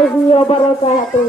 warahmatullahi wabarakatuh.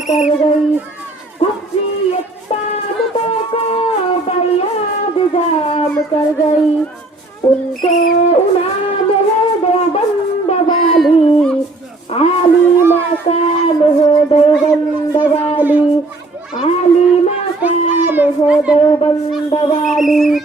कर गई। खुशियत को बयाद जाम कर गई। उनके उनाम है दो बंद वाली आली मकान हो दो बंद वाली आली मकान हो दो बंद वाली